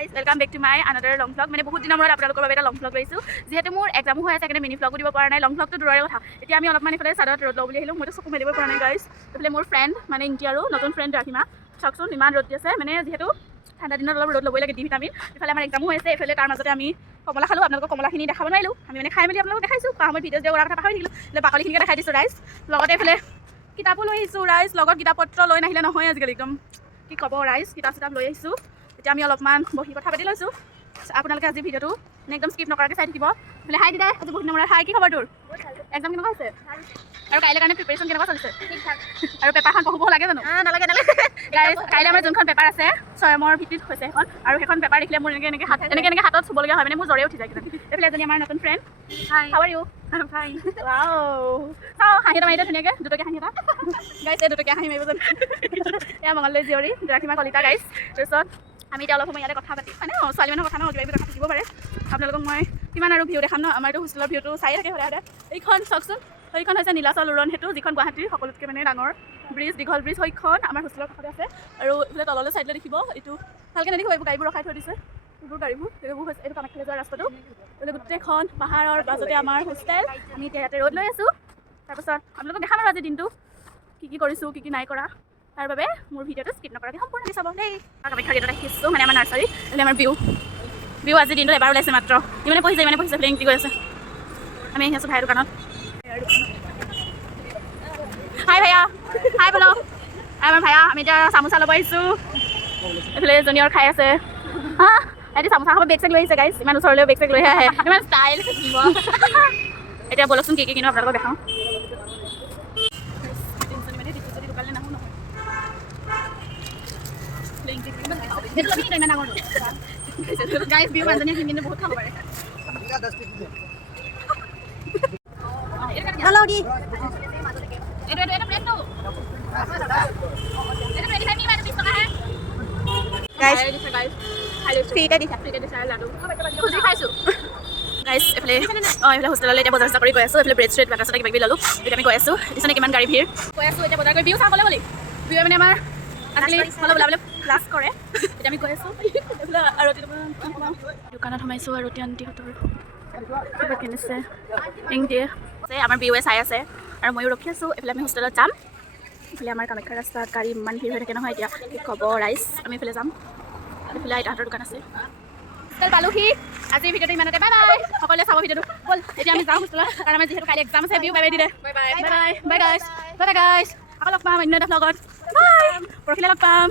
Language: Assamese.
Guys welcome back to my another long vlog মানে বহুত দিনৰ মূৰত আপোনালোকৰ বাবে এটা লং ভ্লগ লৈছোঁ যিহেতু মোৰ এক্সামো হৈ আছে সেইকাৰণে মিনি ভ্লগো দিব পৰা নাই লং ভ্লগটো দূৰৰে কথা এতিয়া আমি অলপমান এইফালে চাদত ৰ'দ লওঁ বুলি আহিলোঁ মইতো চকু মেলিব পৰা নাই গাইজ এইফালে মোৰ ফ্ৰেণ্ড মানে ইণ্টি আৰু নতুন ফ্ৰেণ্ড ৰাখিমা চাওকচোন ইমান ৰ'দ দি আছে মানে যিহেতু ঠাণ্ডা দিনত অলপ ৰ'দ ল'বই লাগে ডি ভিটামিন ইফালে আমাৰ এক্সামো হৈ আছে এইফালে তাৰ মাজতে আমি কমলা খালোঁ আপোনালোকক কমলাখিনি দেখাব নোৱাৰিলোঁ আমি মানে খাই মেলি আপোনালোকক দেখাইছোঁ খোৱা সময়ত ভিডিঅ' কৰাৰ কথা পাহৰি থাকিলোঁ એટલે বাকলিখিনিকে দেখাই দিছোঁ ৰাইজ লগতে এইফালে কিতাপো লৈ আহিছোঁ ৰাইজ লগত কিতাপ পত্ৰ লৈ নাহিলে নহয় আজিকালি একদম কি ক'ব ৰাইজ কিতাপ চিতাপ লৈ আহিছোঁ এতিয়া আমি অলপমান বহি কথা পাতি লৈছোঁ আপোনালোকে আজি ভিডিঅ'টো মানে একদম স্কিপ নকৰাকৈ চাই থাকিব বোলে হাই দিদা আজি বহুত নম্বৰ হাই কি খবৰ তোৰ এক্সাম কেনেকুৱা হৈছে আৰু কাইলৈ কাৰণে প্ৰিপেৰেশ্যন কেনেকুৱা চলিছে আৰু পেপাৰখন পঢ়িব লাগে জানো নালাগে কাইলৈ আমাৰ যোনখন পেপাৰ আছে স্বয়মৰ ভিত্তিত হৈছে সেইখন আৰু সেইখন পেপাৰ দেখিলে মোৰ এনেকৈ হাতত চুবলগীয়া হয় মানে মোৰ জ্বৰে উঠি যায় কিন্তু এইফালে এজনী আমাৰ নতুন friend how are you fine চাওঁ হাঁহি এটা মাৰিলে ধুনীয়াকৈ দুটকীয়া হাঁহি এটা গাইছ এই দুটকীয়া হাঁহি মাৰিব জানো এয়া মঙলদৈ জীয়ৰী ৰাখিমা কলিতা গাইছ তাৰপিছত আমি এতিয়া অলপ সময় ইয়াতে কথা পাতিম মানে ছোৱালী মানুহৰ কথা ন কিবা কিবি কথা থাকিব পাৰে আপোনালোকক মই কিমান আৰু ভিউ দেখাম ন আমাৰতো হোষ্টেলৰ ভিউটো চাই থাকে সদায় সদায় এইখন চাওকচোন সেইখন হৈছে নীলাচল উৰণ সেতু যিখন গুৱাহাটীৰ সকলোতকৈ মানে ডাঙৰ ব্ৰিজ দীঘল ব্ৰিজ সেইখন আমাৰ হোষ্টেলৰ কাষতে আছে আৰু এইফালে তললৈ চাইডলৈ দেখিব এইটো ভালকৈ নেদেখিব এইবোৰ গাড়ীবোৰ ৰখাই থৈ দিছে এইবোৰ গাড়ীবোৰ হৈছে এইটো কামাখ্যালৈ যোৱা ৰাস্তাটো এইফালে গোটেইখন পাহাৰৰ মাজতে আমাৰ হোষ্টেল আমি এতিয়া ইয়াতে ৰ'দ লৈ আছোঁ তাৰপাছত আপোনালোকক দেখাম আৰু আজি দিনটো কি কৰিছোঁ কি নাই কৰা তাৰ বাবে মোৰ ভিডিঅ'টো স্কিপ নকৰাকৈ সম্পূৰ্ণকৈ চাব দেই কামাখ্যা গেটত আহিছোঁ মানে আমাৰ নাৰ্চাৰী মানে আমাৰ বিহু আজিৰ দিনটো এবাৰ ওলাইছে মাত্ৰ ইমানে পঢ়িছে ফিলিং কি কৰি আছে আমি আহি আছোঁ ভাইৰ দোকানত হাই ভাইয়া হাই বলো আমাৰ ভাইয়া আমি এতিয়া চামোচা ল'ব আহিছোঁ এইফালে জুনিয়ৰ খাই আছে হা এতিয়া চামোচা খাব বেগ চেগ লৈ আহিছে গাইছ ইমান ওচৰলৈও বেগ চেগ লৈ আহে ইমান ষ্টাইল এতিয়া বলকচোন কি কিনো আপোনালোকক দেখাওঁ গাইছ বিহু মানুহজনীয়ে কিন্তু বহুত খাব পাৰে Hello đi. Guys, free দিছে লাডু খুজি খাইছোঁ গাইছ এইফালে এইফালে হোষ্টেললৈ এতিয়া বজাৰ চজাৰ কৰি গৈ আছোঁ এইফালে ব্ৰেড ষ্ট্ৰেড বাটাৰ চাটা কিবা কিবি ল'লোঁ এতিয়া আমি গৈ আছোঁ দেখিছেনে কিমান গাড়ী ভিৰ গৈ আছোঁ এতিয়া বজাৰ কৰি বিহু চাবলৈ বুলি বিহুৱে মানে আমাৰ আজিকালি অলপ ওলাবলৈ ক্লাছ কৰে এতিয়া আমি গৈ আছোঁ এইফালে আৰতি দোকানত সোমাইছোঁ আৰতি আণ্টিহঁতৰ কিবা কিনিছে ৰিং দিয়ে আমাৰ বিহুৱে চাই আছে আৰু ময়ো ৰখি আছোঁ এইফালে আমি হোষ্টেলত যাম এইফালে আমাৰ কামাখ্যা ৰাস্তাত গাড়ী ইমান ভিৰ হৈ থাকে নহয় এতিয়া কি ক'ব ৰাইজ আমি এইফালে যাম এইফালে আইতাহঁতৰ দোকান আছে হোষ্টেল পালোহি আজিৰ ভিডিঅ'টো ইমানতে বাই বাই সকলোৱে চাব ভিডিঅ'টো ব'ল এতিয়া আমি যাওঁ হোষ্টেলত কাৰণ আমাৰ যিহেতু কাইলৈ এক্সাম আছে বিহু বাই বাই দিলে বাই গাইছ আকৌ লগ পাম অন্য এটা ভ্লগত বাই পৰহিলৈ লগ পাম